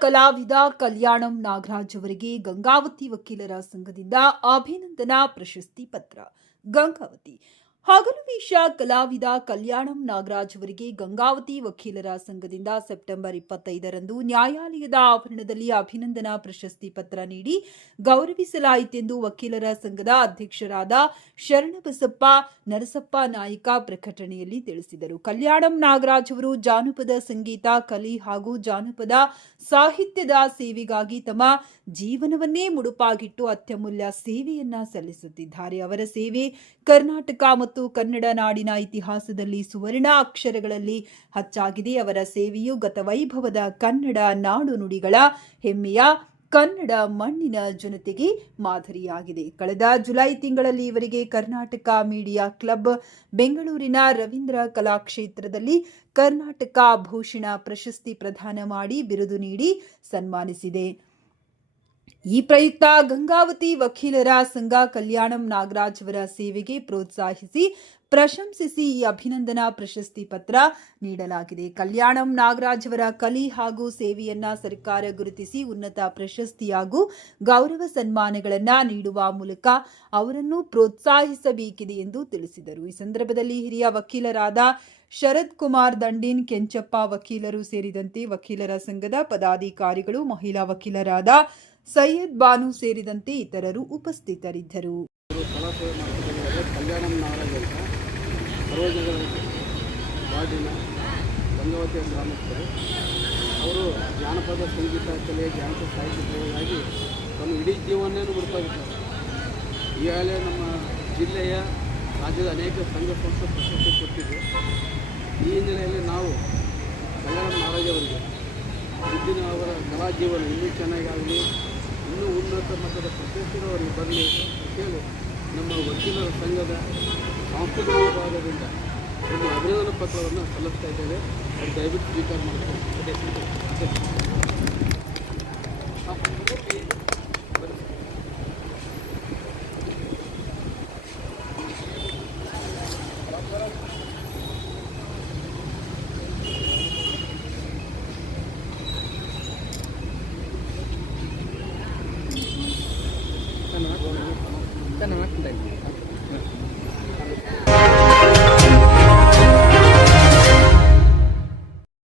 ಕಲಾವಿದ ಕಲ್ಯಾಣಂ ನಾಗರಾಜ್ ಅವರಿಗೆ ಗಂಗಾವತಿ ವಕೀಲರ ಸಂಘದಿಂದ ಅಭಿನಂದನಾ ಪ್ರಶಸ್ತಿ ಪತ್ರ. ಗಂಗಾವತಿ ಹಗಲು ವೇಷ ಕಲಾವಿದ ಕಲ್ಯಾಣಂ ನಾಗರಾಜ್ ಅವರಿಗೆ ಗಂಗಾವತಿ ವಕೀಲರ ಸಂಘದಿಂದ ಸೆಪ್ಟೆಂಬರ್ ಇಪ್ಪತ್ತೈದರಂದು ನ್ಯಾಯಾಲಯದ ಆವರಣದಲ್ಲಿ ಅಭಿನಂದನಾ ಪ್ರಶಸ್ತಿ ಪತ್ರ ನೀಡಿ ಗೌರವಿಸಲಾಯಿತೆಂದು ವಕೀಲರ ಸಂಘದ ಅಧ್ಯಕ್ಷರಾದ ಶರಣಬಸಪ್ಪ, ನರಸಪ್ಪ ನಾಯಕ ಪ್ರಕಟಣೆಯಲ್ಲಿ ತಿಳಿಸಿದರು. ಕಲ್ಯಾಣಂ ನಾಗರಾಜ್ ಅವರು ಜಾನಪದ ಸಂಗೀತ, ಕಲಿ ಹಾಗೂ ಜಾನಪದ ಸಾಹಿತ್ಯದ ಸೇವೆಗಾಗಿ ತಮ್ಮ ಜೀವನವನ್ನೇ ಮುಡುಪಾಗಿಟ್ಟು ಅತ್ಯಮೂಲ್ಯ ಸೇವೆಯನ್ನ ಸಲ್ಲಿಸುತ್ತಿದ್ದಾರೆ. ಅವರ ಸೇವೆ ಕರ್ನಾಟಕ ಮತ್ತು ಕನ್ನಡ ನಾಡಿನ ಇತಿಹಾಸದಲ್ಲಿ ಸುವರ್ಣ ಅಕ್ಷರಗಳಲ್ಲಿ ಹಚ್ಚಾಗಿದೆ. ಅವರ ಸೇವೆಯು ಗತವೈಭವದ ಕನ್ನಡ ನಾಡು ನುಡಿಗಳ ಹೆಮ್ಮೆಯ ಕನ್ನಡ ಮಣ್ಣಿನ ಜನತೆಗೆ ಮಾದರಿಯಾಗಿದೆ. ಕಳೆದ ಜುಲೈ ತಿಂಗಳಲ್ಲಿ ಇವರಿಗೆ ಕರ್ನಾಟಕ ಮೀಡಿಯಾ ಕ್ಲಬ್ ಬೆಂಗಳೂರಿನ ರವೀಂದ್ರ ಕಲಾಕ್ಷೇತ್ರದಲ್ಲಿ ಕರ್ನಾಟಕ ಭೂಷಣ ಪ್ರಶಸ್ತಿ ಪ್ರದಾನ ಮಾಡಿ ಬಿರುದು ನೀಡಿ ಸನ್ಮಾನಿಸಿದೆ. ಈ ಪ್ರಯುಕ್ತ ಗಂಗಾವತಿ ವಕೀಲರ ಸಂಘ ಕಲ್ಯಾಣಂ ನಾಗರಾಜ್ ಅವರ ಸೇವೆಗೆ ಪ್ರೋತ್ಸಾಹಿಸಿ ಪ್ರಶಂಸಿಸಿ ಈ ಅಭಿನಂದನಾ ಪ್ರಶಸ್ತಿ ಪತ್ರ ನೀಡಲಾಗಿದೆ. ಕಲ್ಯಾಣಂ ನಾಗರಾಜ್ ಅವರ ಕಲಿ ಹಾಗೂ ಸೇವೆಯನ್ನ ಸರ್ಕಾರ ಗುರುತಿಸಿ ಉನ್ನತ ಪ್ರಶಸ್ತಿ ಹಾಗೂ ಗೌರವ ಸನ್ಮಾನಗಳನ್ನ ನೀಡುವ ಮೂಲಕ ಅವರನ್ನು ಪ್ರೋತ್ಸಾಹಿಸಬೇಕಿದೆ ಎಂದು ತಿಳಿಸಿದರು. ಈ ಸಂದರ್ಭದಲ್ಲಿ ಹಿರಿಯ ವಕೀಲರಾದ ಶರತ್ ಕುಮಾರ್ ದಂಡಿನ್, ಕೆಂಚಪ್ಪ ವಕೀಲರು ಸೇರಿದಂತೆ ವಕೀಲರ ಸಂಘದ ಪದಾಧಿಕಾರಿಗಳು, ಮಹಿಳಾ ವಕೀಲರಾದ ಸೈಯದ್ ಬಾನು ಸೇರಿದಂತೆ ಇತರರು ಉಪಸ್ಥಿತರಿದ್ದರು. ಅವರು ಜಾನಪದ ಸಂಗೀತ ಕಲೆ ಜಾನಪದ ಸಾಹಿತ್ಯಗಳಾಗಿ ತಮ್ಮ ಇಡೀ ಜೀವನವನ್ನು ಮುಡುಪಾಗಿದ್ದಾರೆ ಈಗಾಗಲೇ ನಮ್ಮ ಜಿಲ್ಲೆಯ ರಾಜ್ಯದ ಅನೇಕ ಸಂಘ ಸಂಸ್ಥೆ ಪ್ರಶಸ್ತಿ ಕೊಟ್ಟಿದೆ ಈ ಹಿನ್ನೆಲೆಯಲ್ಲಿ ನಾವು ಕಲ್ಯಾಣ ಮಹಾರಾಜ್ ಅವರಿಗೆ ಅವರ ಕಲಾ ಜೀವನ ಇನ್ನೂ ಚೆನ್ನಾಗಾಗಲಿ ಇನ್ನೂ ಉನ್ನತ ಮಟ್ಟದ ಪ್ರಶಸ್ತಿಗಳು ಬರಲಿ ಅಂತ ಹೇಳಿ ನಮ್ಮ ವಕೀಲರ ಸಂಘದ ಸಾಂಸ್ಕೃತಿಕ ವಿಭಾಗದಿಂದ ಒಂದು ಅಭಿನಂದನಾ ಪತ್ರವನ್ನು ಸಲ್ಲಿಸ್ತಾ ಇದ್ದೇವೆ ದಯವಿಟ್ಟು ಸ್ವೀಕಾರ ಮಾಡಬೇಕು 那肯定。